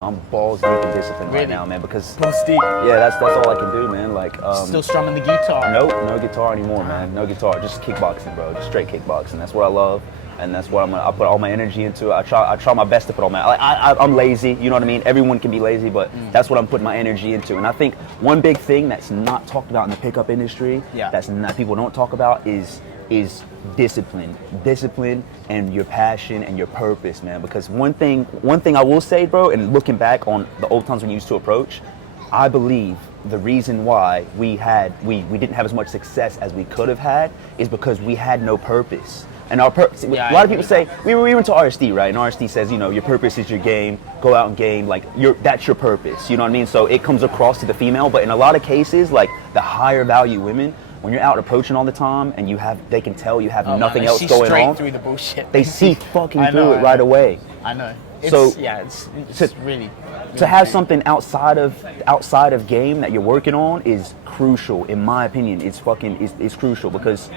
I'm balls deep in discipline right now, man, because Balls deep. yeah, that's all I can do, man. Like Still strumming the guitar. nope, no guitar anymore, man. No guitar, just kickboxing, bro. Just straight kickboxing. That's what I love, and that's what I put all my energy into. I try my best to put all my I'm lazy, you know what I mean? Everyone can be lazy, but that's what I'm putting my energy into. And I think one big thing that's not talked about in the pickup industry, that's not people don't talk about is discipline and your passion and your purpose, man. Because one thing I will say, bro, and looking back on the old times when you used to approach, I believe the reason why we didn't have as much success as we could have had is because we had no purpose. And our purpose, a lot of people say, we went to RSD, right? And RSD says, you know, your purpose is your game, go out and game, like that's your purpose, you know what I mean? So it comes across to the female, but in a lot of cases, like the higher value women, when you're out approaching all the time and they can tell you have nothing else going on. Through the bullshit. They see fucking through it right away. I know. It's really to have something outside of game that you're working on is crucial, in my opinion. It's crucial because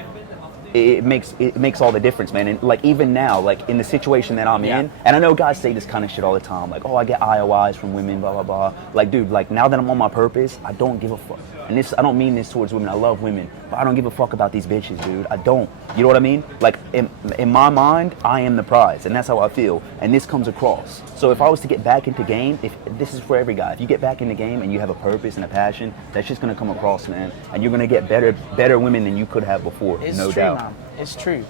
it makes all the difference, man. And like even now, like in the situation that I'm in, and I know guys say this kind of shit all the time, like, oh, I get IOIs from women, blah blah blah. Like, dude, like now that I'm on my purpose, I don't give a fuck. And I don't mean this towards women. I love women, but I don't give a fuck about these bitches, dude. I don't. You know what I mean? Like in my mind, I am the prize, and that's how I feel. And this comes across. So if I was to get back into game, if this is for every guy, if you get back in the game and you have a purpose and a passion, that's just gonna come across, man. And you're gonna get better women than you could have before, no doubt. Man. It's true.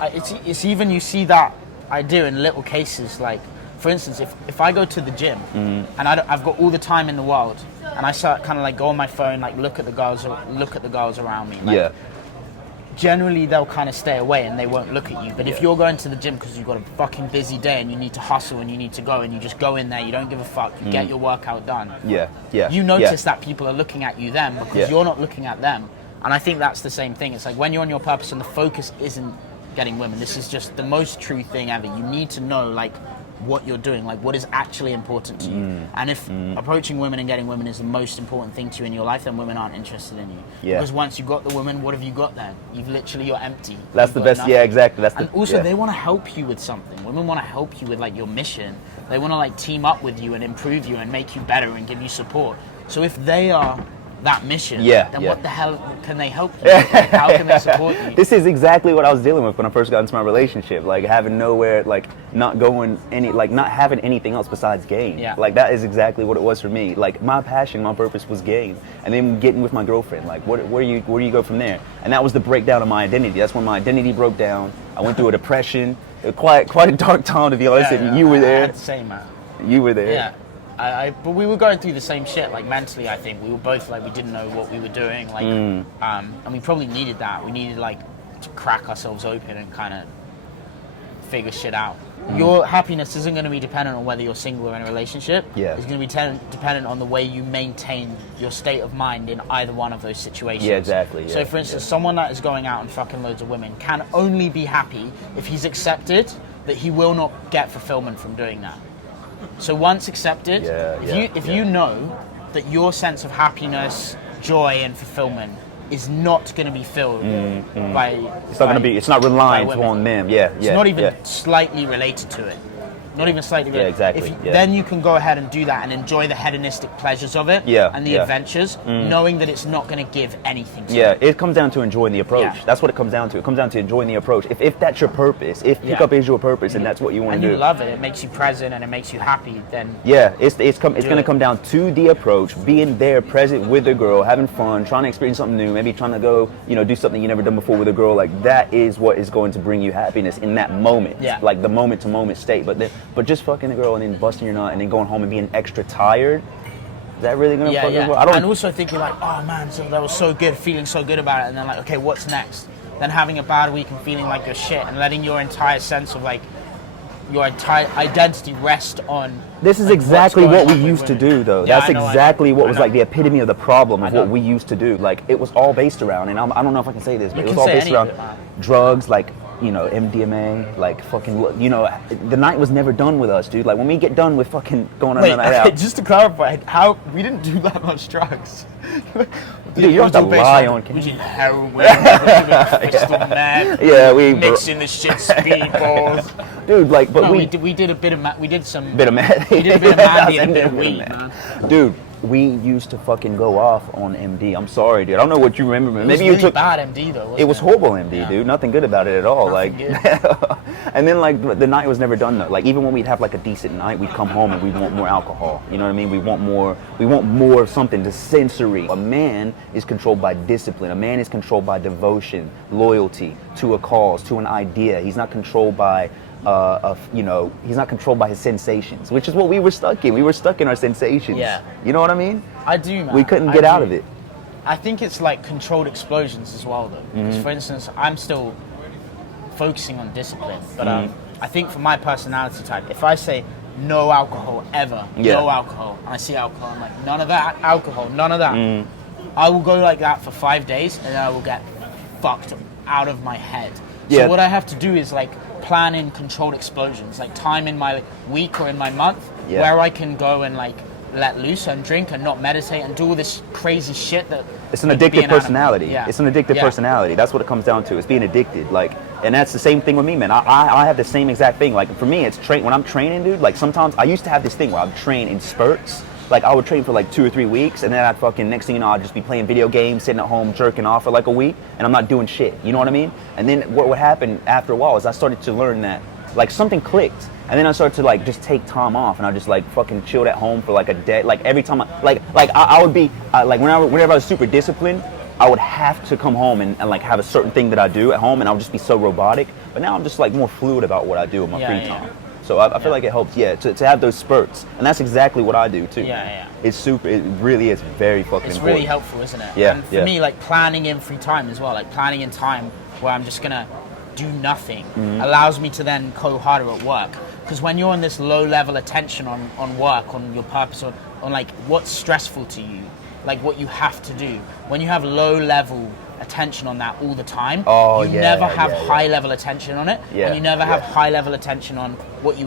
It's even you see that I do in little cases. Like, for instance, if I go to the gym and I've got all the time in the world, and I start kind of like go on my phone, like look at the girls around me. Like, generally, they'll kind of stay away and they won't look at you. But if you're going to the gym because you've got a fucking busy day and you need to hustle and you need to go and you just go in there, you don't give a fuck, you get your workout done. You notice that people are looking at you then because you're not looking at them. And I think that's the same thing. It's like when you're on your purpose and the focus isn't getting women, this is just the most true thing ever. You need to know like what you're doing, like what is actually important to you. And if approaching women and getting women is the most important thing to you in your life, then women aren't interested in you. Because once you've got the woman, what have you got then? You're empty. That's the best. Nothing. Yeah, exactly. And also they want to help you with something. Women want to help you with like your mission. They want to like team up with you and improve you and make you better and give you support. So if they are that mission, then what the hell can they help you? Like, how can they support you? This is exactly what I was dealing with when I first got into my relationship, like having nowhere, like not having anything else besides game. Like that is exactly what it was for me. Like my passion, my purpose was game, and then getting with my girlfriend. Like where do you go from there? And that was the breakdown of my identity. That's when my identity broke down. I went through a depression. It was quite a dark time, to be honest. And you were there. I had the same, man. You were there. Yeah. But we were going through the same shit, like mentally. I think we were both like we didn't know what we were doing, like, and we probably needed that. We needed like to crack ourselves open and kind of figure shit out. Your happiness isn't going to be dependent on whether you're single or in a relationship. It's going to be dependent on the way you maintain your state of mind in either one of those situations. Exactly. So, for instance, someone that is going out and fucking loads of women can only be happy if he's accepted that he will not get fulfillment from doing that. So once accepted, if you know that your sense of happiness, joy, and fulfillment is not going to be filled by it's not reliant on them. It's not even slightly related to it. Not even slightly related. Exactly. Then you can go ahead and do that and enjoy the hedonistic pleasures of it and the adventures, knowing that it's not going to give anything to you. It comes down to enjoying the approach. That's what it comes down to. It comes down to enjoying the approach. If that's your purpose, if pickup is your purpose and that's what you want to do. And you love it, it makes you present and it makes you happy, then... it's going to come down to the approach, being there, present with the girl, having fun, trying to experience something new, maybe trying to go, do something you never done before with a girl. Like, that is what is going to bring you happiness in that moment. Like, the moment-to-moment state. But just fucking a girl and then busting your nut and then going home and being extra tired, is that really gonna fucking work? And also thinking like, oh man, so that was so good, feeling so good about it, and then like, okay, what's next? Then having a bad week and feeling like you're shit and letting your entire sense of like your entire identity rest on. This is exactly what we used to do, though. That's exactly what was like the epitome of the problem of what we used to do. Like, it was all based around, and I don't know if I can say this, but it was all based around drugs, like, MDMA, like fucking, the night was never done with us, dude. Like, when we get done with fucking going on the night out. Just to clarify, how we didn't do that much drugs. Dude, you don't have to lie on camera. We did heroin, crystal meth, we mixing the shit, speedballs. dude. Like, but No, we did a bit of we did some bit of man. we did a bit of Mandy and a bit of weed, man. Dude, we used to fucking go off on MD. I'm sorry, dude. I don't know what you remember. It Maybe was you took bad MD though. Wasn't it was horrible MD, Yeah. dude. Nothing good about it at all. Nothing Like, and then like the night was never done though. Like even when we'd have like a decent night, we'd come home and we'd want more alcohol. You know what I mean? We want more. We want more of something to sensory. A man is controlled by discipline. A man is controlled by devotion, loyalty to a cause, to an idea. He's not controlled by. He's not controlled by his sensations, which is what we were stuck in. We were stuck in our sensations. Yeah. You know what I mean? I do, man. We couldn't get out of it. I think it's like controlled explosions as well, though. Because, for instance, I'm still focusing on discipline, but I think for my personality type, if I say no alcohol ever, no alcohol, and I see alcohol, I'm like, none of that alcohol, none of that. I will go like that for 5 days, and then I will get fucked out of my head. So what I have to do is like plan in controlled explosions, like time in my week or in my month where I can go and like let loose and drink and not meditate and do all this crazy shit that it's an addictive personality. Yeah. It's an addictive personality. That's what it comes down to. It's being addicted. Like, and that's the same thing with me, man. I have the same exact thing. Like for me, it's when I'm training, dude. Like sometimes I used to have this thing where I'd train in spurts. Like I would train for like 2 or 3 weeks, and then I'd fucking next thing you know, I'd just be playing video games, sitting at home jerking off for like a week, and I'm not doing shit. You know what I mean? And then what would happen after a while is I started to learn that like something clicked, and then I started to like just take time off, and I just like fucking chilled at home for like a day. Like every time I would be like whenever I was super disciplined, I would have to come home and like have a certain thing that I do at home, and I would just be so robotic. But now I'm just like more fluid about what I do in my free time. So I feel like it helps, to have those spurts, and that's exactly what I do too. It's super. It really is very fucking It's important. really helpful, isn't it? Yeah. And for me, like planning in free time as well, like planning in time where I'm just gonna do nothing, allows me to then go harder at work. Because when you're on this low level attention on work, on your purpose, on like what's stressful to you, like what you have to do, when you have low level attention on that all the time, you never have high level attention on it, and you never have high level attention on what you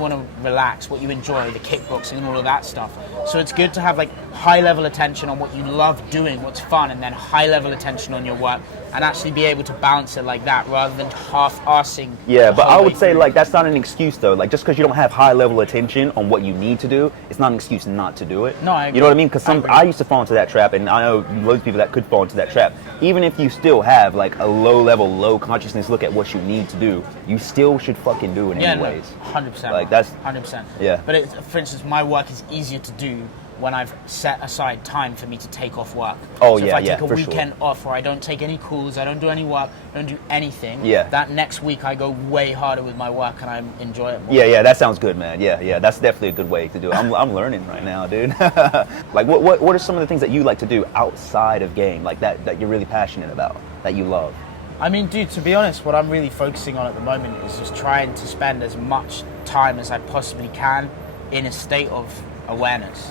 want to relax, what you enjoy, the kickboxing and all of that stuff. So it's good to have like high level attention on what you love doing, what's fun, and then high level attention on your work, and actually be able to balance it like that rather than half-arsing. Yeah, but I would say like that's not an excuse though. Like just because you don't have high level attention on what you need to do, it's not an excuse not to do it. No, I agree. You know what I mean? Because I used to fall into that trap, and I know loads of people that could fall into that trap. Even if you still have like a low level, low consciousness look at what you need to do, you still should fucking do it anyways. 100%. Like that's 100%. Yeah. But for instance, my work is easier to do when I've set aside time for me to take off work. Oh, so yeah, if I take a for weekend off, or I don't take any calls, I don't do any work, I don't do anything, Yeah. that next week I go way harder with my work and I enjoy it more. Yeah, that sounds good, man. Yeah, that's definitely a good way to do it. I'm learning right now, dude. Like, what are some of the things that you like to do outside of game, like that you're really passionate about, that you love? I mean, dude, to be honest, what I'm really focusing on at the moment is just trying to spend as much time as I possibly can in a state of awareness.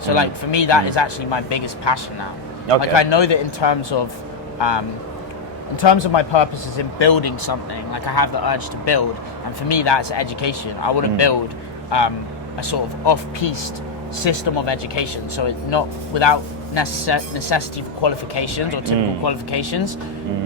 So like for me, that is actually my biggest passion now. Okay. Like I know that in terms of my purposes in building something, like I have the urge to build, and for me that's education. I want to build a sort of off-piste system of education, so it's not without necessity for qualifications or typical qualifications,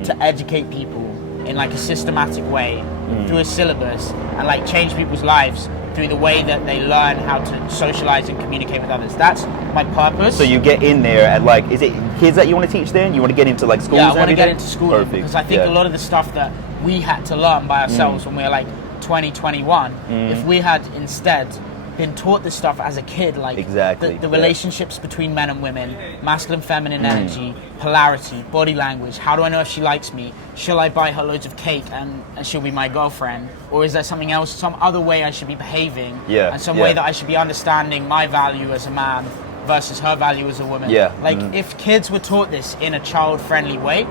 to educate people in like a systematic way through a syllabus and like change people's lives through the way that they learn how to socialize and communicate with others. That's my purpose. So you get in there at like, is it kids that you want to teach then? You want to get into like schools? Yeah, I want to get into schools. Perfect. Because I think a lot of the stuff that we had to learn by ourselves when we were like 20, 21, if we had instead been taught this stuff as a kid, like the relationships between men and women, masculine, feminine energy, polarity, body language. How do I know if she likes me? Shall I buy her loads of cake and she'll be my girlfriend? Or is there something else, some other way I should be behaving? And some way that I should be understanding my value as a man versus her value as a woman. Like if kids were taught this in a child-friendly way,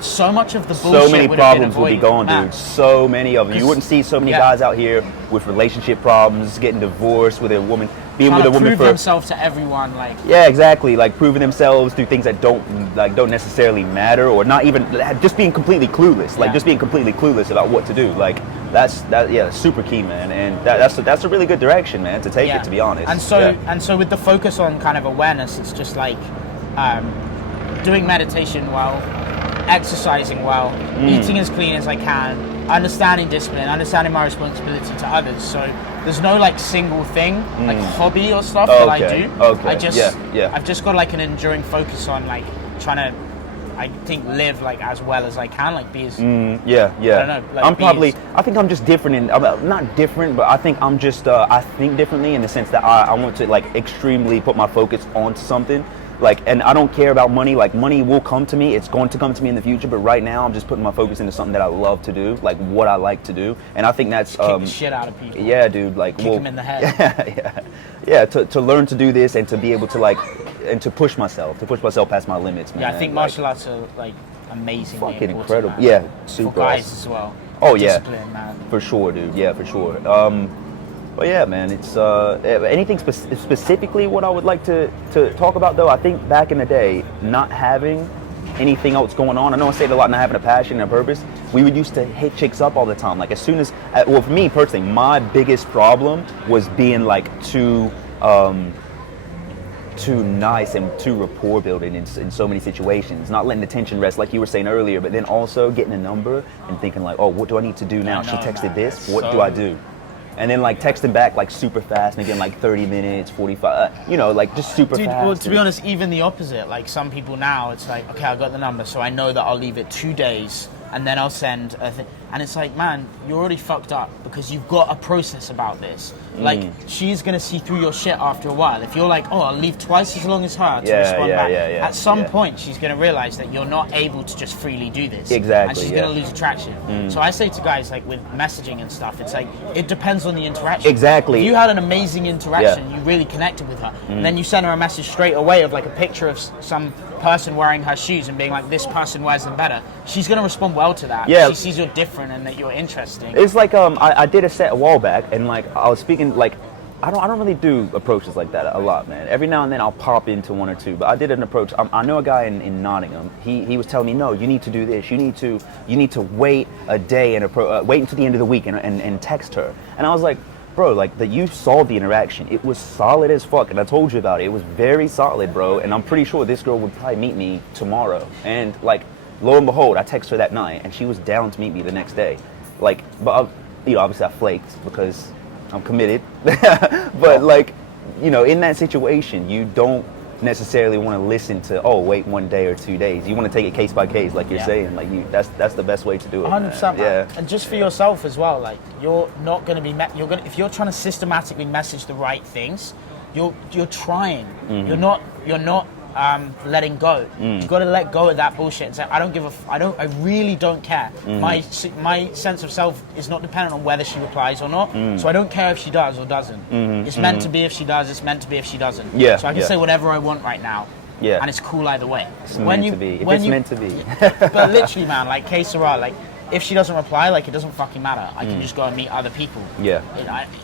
so much of the bullshit so many would problems have been would be gone, dude. So many of them. You wouldn't see so many guys out here with relationship problems, getting divorced with a woman, being with a woman prove for themselves to everyone, like exactly, like proving themselves through things that don't necessarily matter, or not even just being completely clueless, like just being completely clueless about what to do. Like that's super key, man, and that's a really good direction, man, to take it, to be honest. And so with the focus on kind of awareness, it's just like doing meditation well, exercising well, eating as clean as I can, understanding discipline, understanding my responsibility to others. So there's no like single thing, like hobby or stuff that I do. Okay. I just, yeah. I've just got like an enduring focus on like trying to, I think, live like as well as I can, like be as. Yeah. I don't know. Like, I think I'm just different I'm not different, but I think I'm just, I think differently in the sense that I want to like extremely put my focus onto something. Like, and I don't care about money. Like, money will come to me. It's going to come to me in the future. But right now, I'm just putting my focus into something that I love to do, like what I like to do. And I think that's kick the shit out of people. Yeah, dude. Like, kick them in the head. Yeah. To learn to do this and to be able to like, and to push myself past my limits, man. Yeah, I think martial arts are like amazing. Fucking important, incredible. Man. Yeah, super. For guys as well. Oh yeah. Discipline, man. For sure, dude. Yeah, for sure. But yeah, man, it's anything specifically what I would like to talk about though. I think back in the day, not having anything else going on. I know I say it a lot, not having a passion and a purpose. We would used to hit chicks up all the time. Like as soon as, well, for me personally, my biggest problem was being like too nice and too rapport building in so many situations. Not letting the tension rest, like you were saying earlier, but then also getting a number and thinking like, oh, what do I need to do now? She texted this. What do I do? And then like texting back like super fast, maybe in like 30 minutes, 45, you know, like just super fast. Well, to be honest, even the opposite. Like some people now, it's like, okay, I got the number, so I know that I'll leave it 2 days and then I'll send a thing. And it's like, man, you're already fucked up because you've got a process about this. Like, she's going to see through your shit after a while. If you're like, oh, I'll leave twice as long as her to respond back. At some point, she's going to realize that you're not able to just freely do this. Exactly. And she's going to lose attraction. So I say to guys, like, with messaging and stuff, it's like, it depends on the interaction. Exactly. If you had an amazing interaction, you really connected with her, and then you send her a message straight away of, like, a picture of some person wearing her shoes and being like, this person wears them better, she's going to respond well to that. Yeah. She sees you're different and that you're interesting. It's like I did a set a while back, and like I was speaking like I don't really do approaches like that a lot, man. Every now and then I'll pop into one or two, but I did an approach. I know a guy in Nottingham. He was telling me, no, you need to do this. You need to wait a day and wait until the end of the week and text her. And I was like, bro, like that you saw the interaction. It was solid as fuck, and I told you about it. It was very solid, bro. And I'm pretty sure this girl would probably meet me tomorrow. And like, lo and behold, I text her that night, and she was down to meet me the next day. Like, but obviously I flaked because I'm committed. But like, in that situation, you don't necessarily want to listen to, oh, wait 1 day or 2 days. You want to take it case by case, like you're saying. Like that's the best way to do it. 100%. Yeah. And just for yourself as well. Like you're not going to be if you're trying to systematically message the right things, you're trying. You're not letting go. You got to let go of that bullshit and say, I really don't care. My sense of self is not dependent on whether she replies or not. So I don't care if she does or doesn't. It's meant to be if she does. It's meant to be if she doesn't. Yeah. So I can say whatever I want right now. Yeah. And it's cool either way. It's meant to be. If it's meant to be. But literally, man, like, que sera, like, if she doesn't reply, like, it doesn't fucking matter. I can just go and meet other people. Yeah.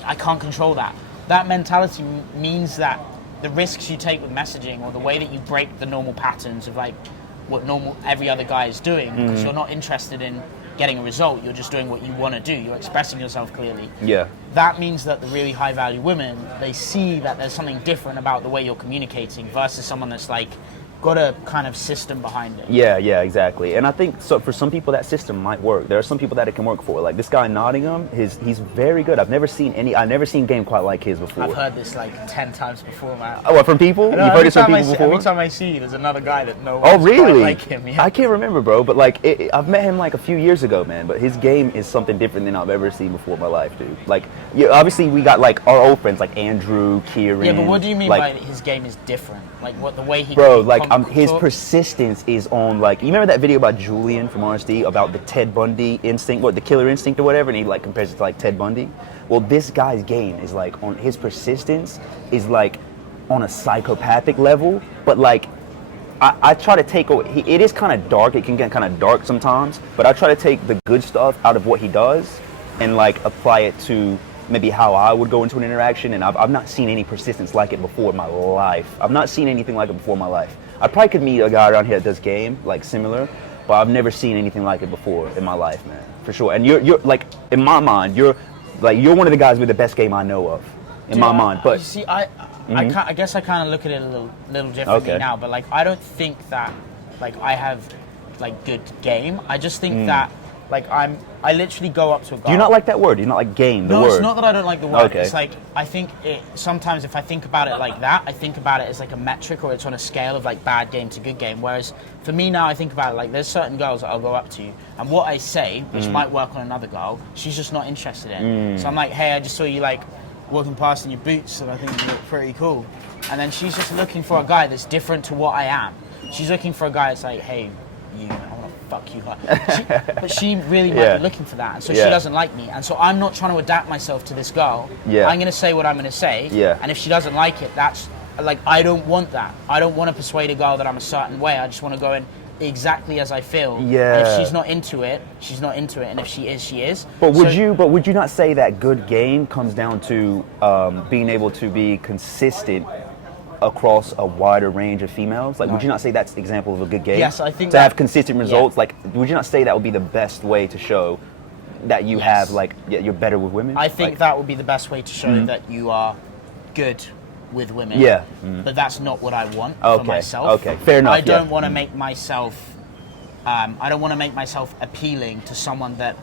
I can't control that. That mentality means that the risks you take with messaging, or the way that you break the normal patterns of like what every other guy is doing, because you're not interested in getting a result, you're just doing what you want to do, you're expressing yourself clearly. Yeah. That means that the really high value women, they see that there's something different about the way you're communicating versus someone that's like got a kind of system behind it. Yeah, exactly. And I think so for some people that system might work. There are some people that it can work for. Like this guy in Nottingham, he's very good. I've never seen game quite like his before. I've heard this like 10 times before, man. Oh, what, from people? You've heard it from people before? Every time I see you, there's another guy that knows really? like him. Yeah. I can't remember, bro, but like I've met him like a few years ago, man, but his game is something different than I've ever seen before in my life, dude. Like, obviously we got like our old friends like Andrew, Kieran. Yeah, but what do you mean by his game is different? Like what, the way he... Bro, like his persistence is on, like, you remember that video about Julian from RSD about the Ted Bundy instinct, the killer instinct or whatever, and he like compares it to like Ted Bundy? Well, this guy's game is like on his persistence is like on a psychopathic level, but like I try to take away, it is kind of dark, it can get kind of dark sometimes, but I try to take the good stuff out of what he does and like apply it to maybe how I would go into an interaction, and I've not seen any persistence like it before in my life. I've not seen anything like it before in my life. I probably could meet a guy around here that does game, like similar, but I've never seen anything like it before in my life, man, for sure. And you're like, in my mind, you're one of the guys with the best game I know of, in my mind. But you see, I guess I kind of look at it a little differently now, but like I don't think that like I have like good game. I just think that Like I literally go up to a girl. Do you not like that word? Do you not like game, the no, word? it's not that I don't like the word. Okay. It's like, I think sometimes if I think about it like that, I think about it as like a metric, or it's on a scale of like bad game to good game. Whereas for me now, I think about it like there's certain girls that I'll go up to, and what I say, which might work on another girl, she's just not interested in. So I'm like, hey, I just saw you like walking past in your boots, and I think you look pretty cool. And then she's just looking for a guy that's different to what I am. She's looking for a guy that's like, hey, I want to fuck you hard. But she really might be looking for that, and so she doesn't like me. And so I'm not trying to adapt myself to this girl. Yeah. I'm going to say what I'm going to say. Yeah. And if she doesn't like it, that's like, I don't want that. I don't want to persuade a girl that I'm a certain way. I just want to go in exactly as I feel. Yeah. And if she's not into it, she's not into it. And if she is, she is. But would you not say that good game comes down to being able to be consistent across a wider range of females? Like, would you not say that's an example of a good game? Yes, I think to have consistent results. Like, would you not say that would be the best way to show that you have like you're better with women? I think that would be the best way to show that you are good with women. Yeah. But that's not what I want for myself. Okay, fair enough. I don't want to make myself. I don't want to make myself appealing to someone that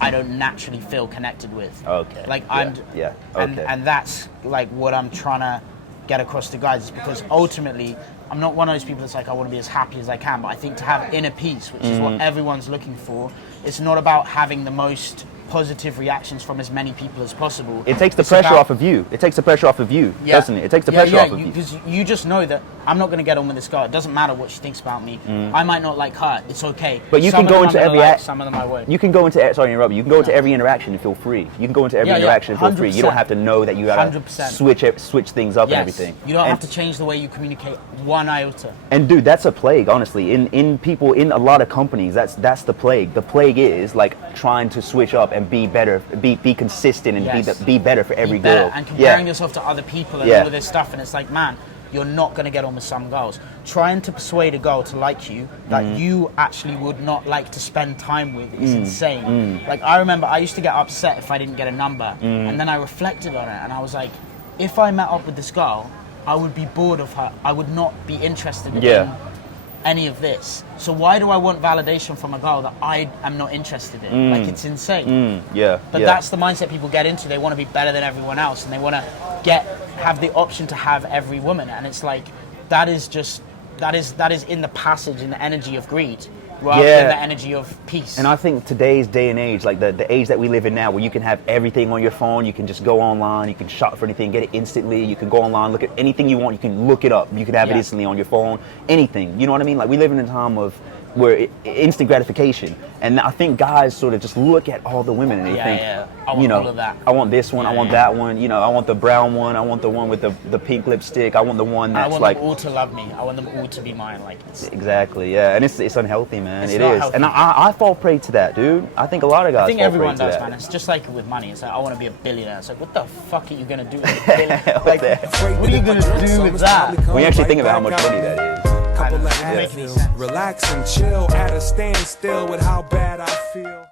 I don't naturally feel connected with. Okay. Like Okay. and that's like what I'm trying to get across to guys, is because ultimately I'm not one of those people that's like, I want to be as happy as I can, but I think to have inner peace, which is what everyone's looking for, it's not about having the most positive reactions from as many people as possible. It takes the pressure off of you. It takes the pressure off of you, doesn't it? It takes the pressure off of you. Because you just know that I'm not going to get on with this girl. It doesn't matter what she thinks about me. I might not like her. It's okay. But you some can go into every some of them I won't. You can go into sorry to interrupt you. You can go into every interaction and feel free. You can go into every interaction and feel free. You don't have to know that you gotta 100%. switch things up and everything. You don't have to change the way you communicate one iota. And dude, that's a plague, honestly. In people, in a lot of companies, that's the plague. The plague is like trying to switch up and be better, be consistent, and be better for every girl. And comparing yourself to other people and all of this stuff, and it's like, man, you're not going to get on with some girls. Trying to persuade a girl to like you that you actually would not like to spend time with is insane. Like, I remember I used to get upset if I didn't get a number, and then I reflected on it, and I was like, if I met up with this girl, I would be bored of her. I would not be interested in any of this. So why do I want validation from a girl that I am not interested in? Like, it's insane. But that's the mindset people get into. They want to be better than everyone else, and they want to have the option to have every woman. And it's like, that is in the passage, in the energy of greed, rather than the energy of peace. And I think today's day and age, like the age that we live in now, where you can have everything on your phone, you can just go online, you can shop for anything, get it instantly, you can go online, look at anything you want, you can look it up, you can have it instantly on your phone, anything. You know what I mean? Like, we live in a time of where instant gratification, and I think guys sort of just look at all the women and they think, I want all of that. I want this one, I want that one, you know, I want the brown one, I want the one with the pink lipstick, I want the one that's I want like them all to love me. I want them all to be mine. Like, exactly, and it's unhealthy, man. It's it not is, healthy. and I fall prey to that, dude. I think a lot of guys. I think fall everyone prey to does, that. man. It's just like with money. It's like, I want to be a billionaire. It's like, what the fuck are you gonna do with a billion? Like, what are you gonna do with that? When you actually think about how much money that is. Relax and chill at a standstill with how bad I feel.